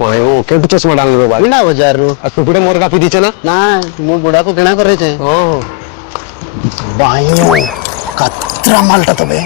भाई केतु चश्मा डालने दो भाई ना बजार रू तू पुढे मोर कापी दीचे ना ना मु बुढ़ा को किणा करे छे ओ बायो कतरा मालटा तबे